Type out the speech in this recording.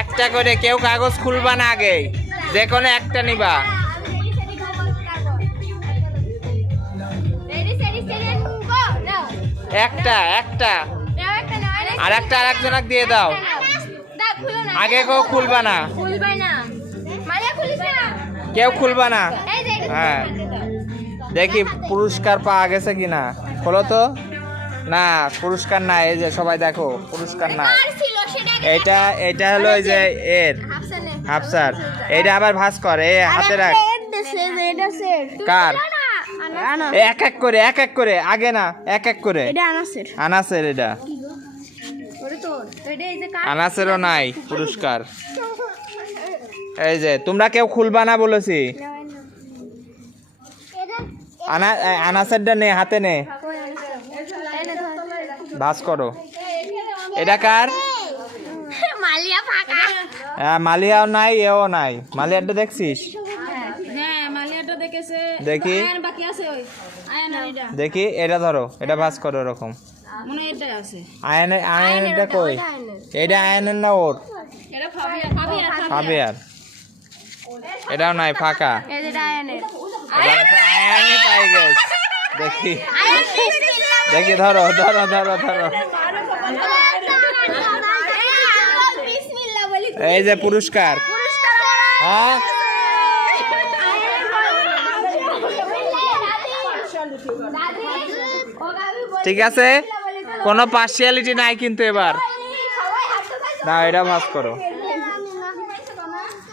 একটা করে কেউ কাগজ খুলবা না, আগে যে কোনো একটা নিবা। একটা একটা আর একটা আরেকজনকে দিয়ে দাও। আগে কেউ খুলবা না, কেউ খুলবা না। হ্যাঁ, দেখি পুরস্কার পাওয়া গেছে কিনা। খোলো তো। না, পুরস্কার নাই। এই যে সবাই দেখো, পুরস্কার নাই। এটা হলো এই যে এর হাফসার। এটা আবার ভাঁজ কর, এই হাতে রাখ। কার? এক এক করে, এক এক করে, আগে না, এক এক করে। আনাসের। এটা আনাসেরও নাই পুরস্কার। এই যে তোমরা কেউ খুলবা না বলেছি। আনাসেরটা নে, হাতে নে, ভাঁজ করো। এটা কার? মালিয়াও নাই, এও নাই। মালিয়াটা দেখছিস? দেখি দেখি, এটা ধরো, এটা ভাঁজ করো এরকম। আয়নের কই? এটা আয়নের না ওর? ফাবিয়ার। এটাও নাই, ফাঁকা। আয়ানি পাই গেছে। দেখি দেখি, ধরো ধরো ধরো ধরো। এই যে পুরস্কার। হ্যাঁ, ঠিক আছে, কোনো পার্সিয়ালিটি নাই কিন্তু এবার। না, এটা ভাঁজ করো।